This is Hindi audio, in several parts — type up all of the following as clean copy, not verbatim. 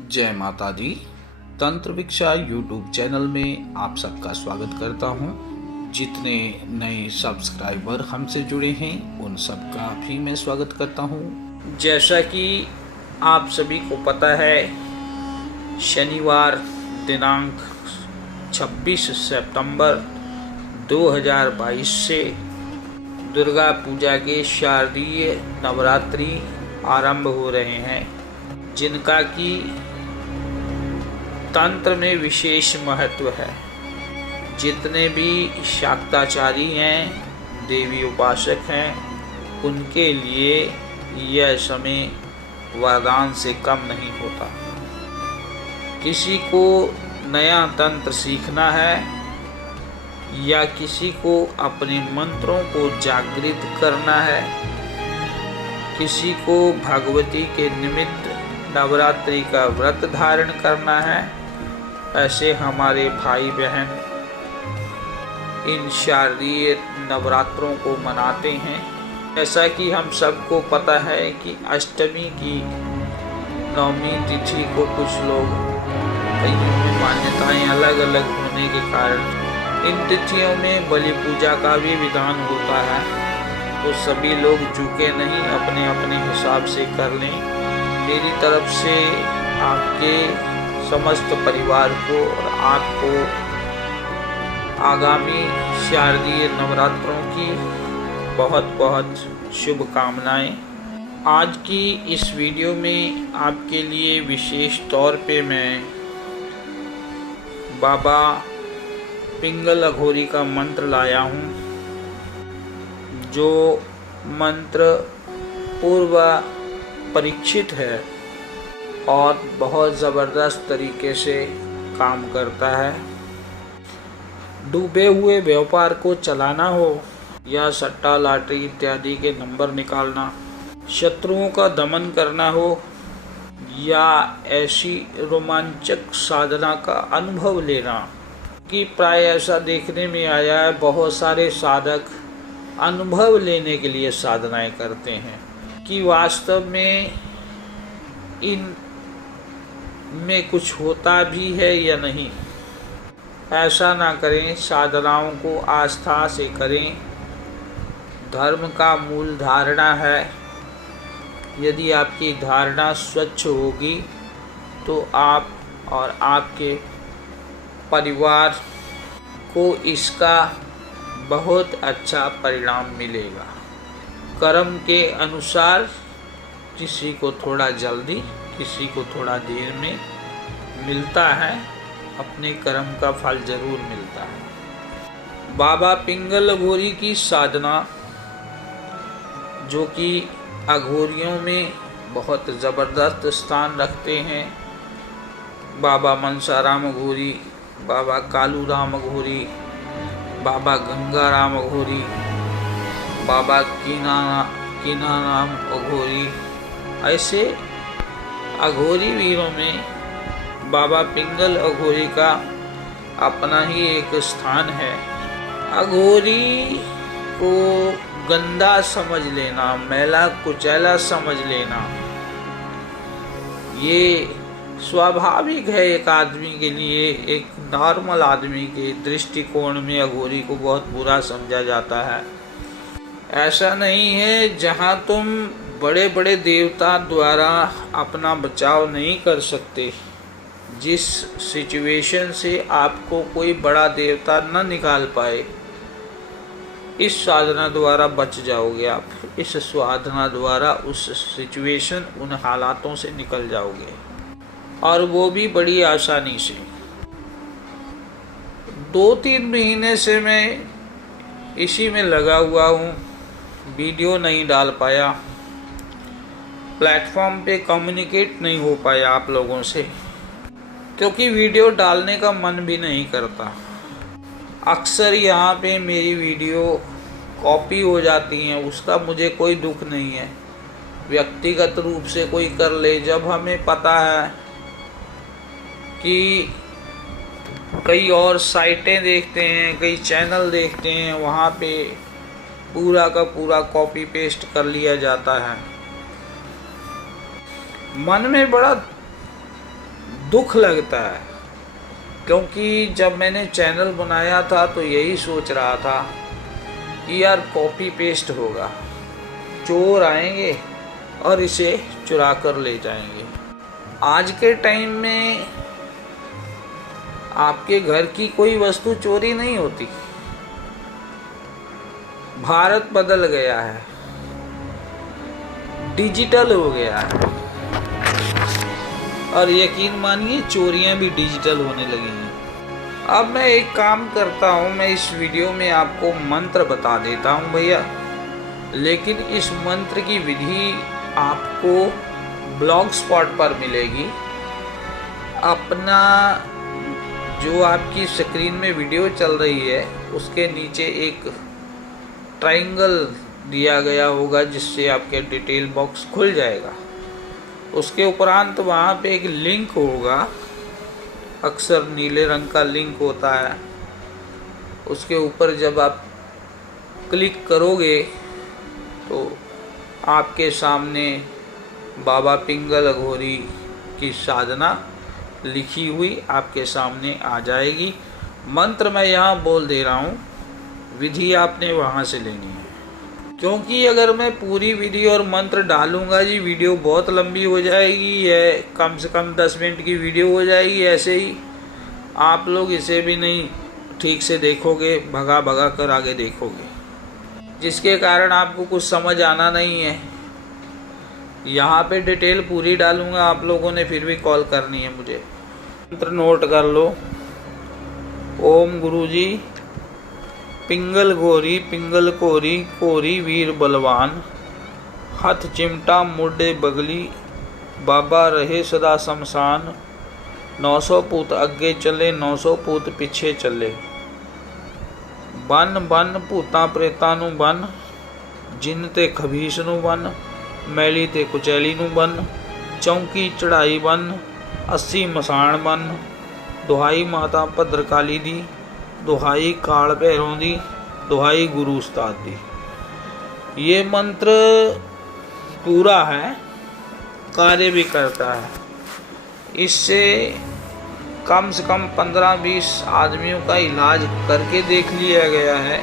जय माता दी। तंत्र विक्षा यूट्यूब चैनल में आप सबका स्वागत करता हूं। जितने नए सब्सक्राइबर हमसे जुड़े हैं उन सबका भी मैं स्वागत करता हूं। जैसा कि आप सभी को पता है, शनिवार दिनांक 26 सितंबर 2022 से दुर्गा पूजा के शारदीय नवरात्रि आरंभ हो रहे हैं, जिनका कि तंत्र में विशेष महत्व है। जितने भी शाक्ताचारी हैं, देवी उपासक हैं, उनके लिए यह समय वरदान से कम नहीं होता। किसी को नया तंत्र सीखना है या किसी को अपने मंत्रों को जागृत करना है, किसी को भगवती के निमित्त नवरात्रि का व्रत धारण करना है, ऐसे हमारे भाई बहन इन शारदीय नवरात्रों को मनाते हैं। जैसा कि हम सबको पता है कि अष्टमी की नवमी तिथि को कुछ लोग, कईयों में मान्यताएं अलग अलग होने के कारण इन तिथियों में बलि पूजा का भी विधान होता है। तो सभी लोग चूके नहीं, अपने अपने हिसाब से कर लें। मेरी तरफ से आपके समस्त परिवार को और आपको आगामी शारदीय नवरात्रों की बहुत बहुत शुभकामनाएं। आज की इस वीडियो में आपके लिए विशेष तौर पे मैं बाबा पिंगल अघोरी का मंत्र लाया हूँ, जो मंत्र पूर्व परीक्षित है और बहुत ज़बरदस्त तरीके से काम करता है। डूबे हुए व्यापार को चलाना हो या सट्टा लॉटरी इत्यादि के नंबर निकालना, शत्रुओं का दमन करना हो या ऐसी रोमांचक साधना का अनुभव लेना, कि प्राय ऐसा देखने में आया है, बहुत सारे साधक अनुभव लेने के लिए साधनाएं करते हैं कि वास्तव में इन में कुछ होता भी है या नहीं। ऐसा ना करें, साधनाओं को आस्था से करें। धर्म का मूल धारणा है। यदि आपकी धारणा स्वच्छ होगी तो आप और आपके परिवार को इसका बहुत अच्छा परिणाम मिलेगा। कर्म के अनुसार किसी को थोड़ा जल्दी, किसी को थोड़ा देर में मिलता है, अपने कर्म का फल जरूर मिलता है। बाबा पिंगल अघोरी की साधना, जो कि अघोरियों में बहुत ज़बरदस्त स्थान रखते हैं, बाबा मनसाराम अघोरी, बाबा कालूराम अघोरी, बाबा गंगाराम अघोरी, बाबा कीनाराम अघोरी, ऐसे अघोरी वीरों में बाबा पिंगल अघोरी का अपना ही एक स्थान है। अघोरी को गंदा समझ लेना, मैला कुचैला समझ लेना, ये स्वाभाविक है। एक आदमी के लिए, एक नॉर्मल आदमी के दृष्टिकोण में अघोरी को बहुत बुरा समझा जाता है। ऐसा नहीं है। जहाँ तुम बड़े बड़े देवता द्वारा अपना बचाव नहीं कर सकते, जिस सिचुएशन से आपको कोई बड़ा देवता न निकाल पाए, इस साधना द्वारा बच जाओगे आप। इस साधना द्वारा उस सिचुएशन, उन हालातों से निकल जाओगे, और वो भी बड़ी आसानी से। 2-3 महीने से मैं इसी में लगा हुआ हूँ, वीडियो नहीं डाल पाया, प्लेटफॉर्म पे कम्युनिकेट नहीं हो पाया आप लोगों से, क्योंकि वीडियो डालने का मन भी नहीं करता। अक्सर यहाँ पे मेरी वीडियो कॉपी हो जाती हैं, उसका मुझे कोई दुख नहीं है। व्यक्तिगत रूप से कोई कर ले, जब हमें पता है कि कई और साइटें देखते हैं, कई चैनल देखते हैं, वहाँ पे पूरा का पूरा कॉपी पेस्ट कर लिया जाता है। मन में बड़ा दुख लगता है, क्योंकि जब मैंने चैनल बनाया था तो यही सोच रहा था कि यार कॉपी पेस्ट होगा, चोर आएंगे और इसे चुरा कर ले जाएंगे। आज के टाइम में आपके घर की कोई वस्तु चोरी नहीं होती। भारत बदल गया है, डिजिटल हो गया है, और यकीन मानिए चोरियां भी डिजिटल होने लगी हैं। अब मैं एक काम करता हूं, मैं इस वीडियो में आपको मंत्र बता देता हूं भैया, लेकिन इस मंत्र की विधि आपको ब्लॉग स्पॉट पर मिलेगी। अपना जो आपकी स्क्रीन में वीडियो चल रही है उसके नीचे एक ट्रायंगल दिया गया होगा, जिससे आपके डिटेल बॉक्स खुल जाएगा। उसके उपरांत वहाँ पे एक लिंक होगा, अक्सर नीले रंग का लिंक होता है। उसके ऊपर जब आप क्लिक करोगे तो आपके सामने बाबा पिंगल अघोरी की साधना लिखी हुई आपके सामने आ जाएगी। मंत्र मैं यहाँ बोल दे रहा हूँ, विधि आपने वहाँ से लेनी है, क्योंकि अगर मैं पूरी विधि और मंत्र डालूंगा जी वीडियो बहुत लंबी हो जाएगी, है कम से कम 10 मिनट की वीडियो हो जाएगी। ऐसे ही आप लोग इसे भी नहीं ठीक से देखोगे, भगा भगा कर आगे देखोगे, जिसके कारण आपको कुछ समझ आना नहीं है। यहाँ पे डिटेल पूरी डालूंगा, आप लोगों ने फिर भी कॉल करनी है मुझे। मंत्र नोट कर लो। ओम गुरुजी पिंगल घोरी पिंगल कोरी कोरी वीर बलवान, हथ चिमटा मुड्डे बगली, बाबा रहे सदा शमशान, 900 पूत अगे चले 900 पूत पिछे चले, बन बन भूतां प्रेतां नूं बन, जिन ते खबीस नूं बन, मैली ते कुचैली नूं बन, चौंकी चढ़ाई बन, 80 मसाण बन, दुहाई माता भद्रकाली दी, दुहाई काल भैरों दी, दुहाई गुरु उस्ताद दी। ये मंत्र पूरा है, कार्य भी करता है। इससे कम से कम 15-20 आदमियों का इलाज करके देख लिया गया है।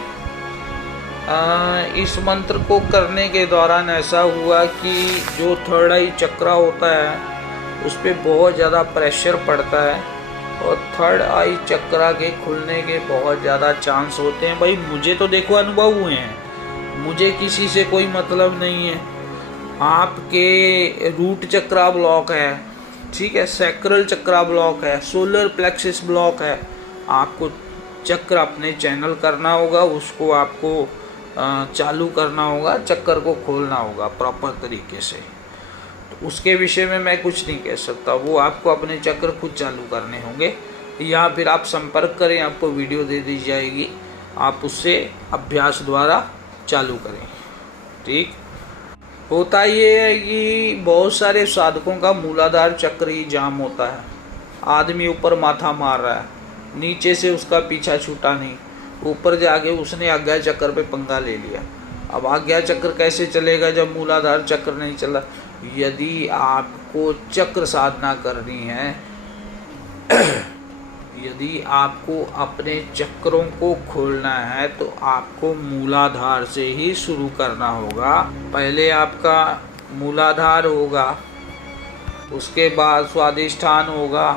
इस मंत्र को करने के दौरान ऐसा हुआ कि जो थर्ड आई चक्रा होता है उस पर बहुत ज़्यादा प्रेशर पड़ता है और थर्ड आई चक्रा के खुलने के बहुत ज़्यादा चांस होते हैं। भाई मुझे तो देखो अनुभव हुए हैं, मुझे किसी से कोई मतलब नहीं है। आपके रूट चक्रा ब्लॉक है, ठीक है, सैक्रल चक्रा ब्लॉक है, सोलर प्लेक्सिस ब्लॉक है, आपको चक्र अपने चैनल करना होगा, उसको आपको चालू करना होगा, चक्कर को खोलना होगा प्रॉपर तरीके से। तो उसके विषय में मैं कुछ नहीं कह सकता, वो आपको अपने चक्र खुद चालू करने होंगे, या फिर आप संपर्क करें, आपको वीडियो दे दी जाएगी, आप उससे अभ्यास द्वारा चालू करें। ठीक होता ये है कि बहुत सारे साधकों का मूलाधार चक्र ही जाम होता है। आदमी ऊपर माथा मार रहा है, नीचे से उसका पीछा छूटा नहीं, ऊपर जाके उसने आज्ञा चक्र पे पंगा ले लिया। अब आज्ञा चक्र कैसे चलेगा जब मूलाधार चक्र नहीं चला? यदि आपको चक्र साधना करनी है यदि आपको अपने चक्रों को खोलना है तो आपको मूलाधार से ही शुरू करना होगा। पहले आपका मूलाधार होगा, उसके बाद स्वादिष्ठान होगा,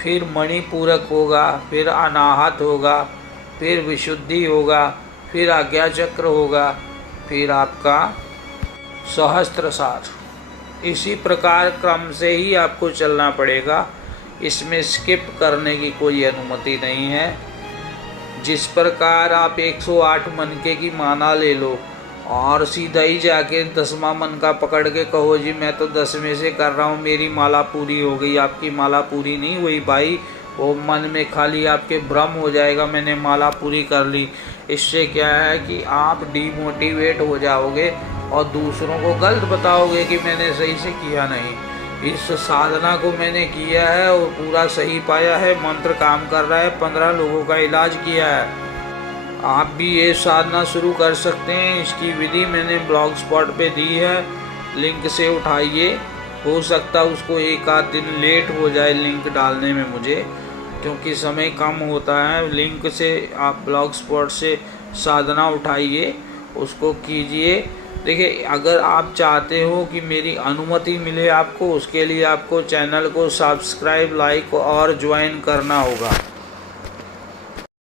फिर मणिपूरक होगा, फिर अनाहत होगा, फिर विशुद्धि होगा, फिर आज्ञा चक्र होगा, फिर आपका सहस्त्रसार। इसी प्रकार क्रम से ही आपको चलना पड़ेगा, इसमें स्किप करने की कोई अनुमति नहीं है। जिस प्रकार आप 108 मनके की माला ले लो और सीधा ही जाके 10वां मन का पकड़ के कहो जी मैं तो 10 में से कर रहा हूँ, मेरी माला पूरी हो गई, आपकी माला पूरी नहीं हुई भाई। वो मन में खाली आपके भ्रम हो जाएगा, मैंने माला पूरी कर ली। इससे क्या है कि आप डीमोटिवेट हो जाओगे और दूसरों को गलत बताओगे कि मैंने सही से किया नहीं। इस साधना को मैंने किया है और पूरा सही पाया है, मंत्र काम कर रहा है, 15 लोगों का इलाज किया है। आप भी ये साधना शुरू कर सकते हैं। इसकी विधि मैंने ब्लॉग स्पॉट पे दी है, लिंक से उठाइए हो सकता है उसको एक आध दिन लेट हो जाए लिंक डालने में मुझे, क्योंकि समय कम होता है। लिंक से आप ब्लॉग स्पॉट से साधना उठाइए, उसको कीजिए। देखिए, अगर आप चाहते हो कि मेरी अनुमति मिले आपको, उसके लिए आपको चैनल को सब्सक्राइब, लाइक और ज्वाइन करना होगा।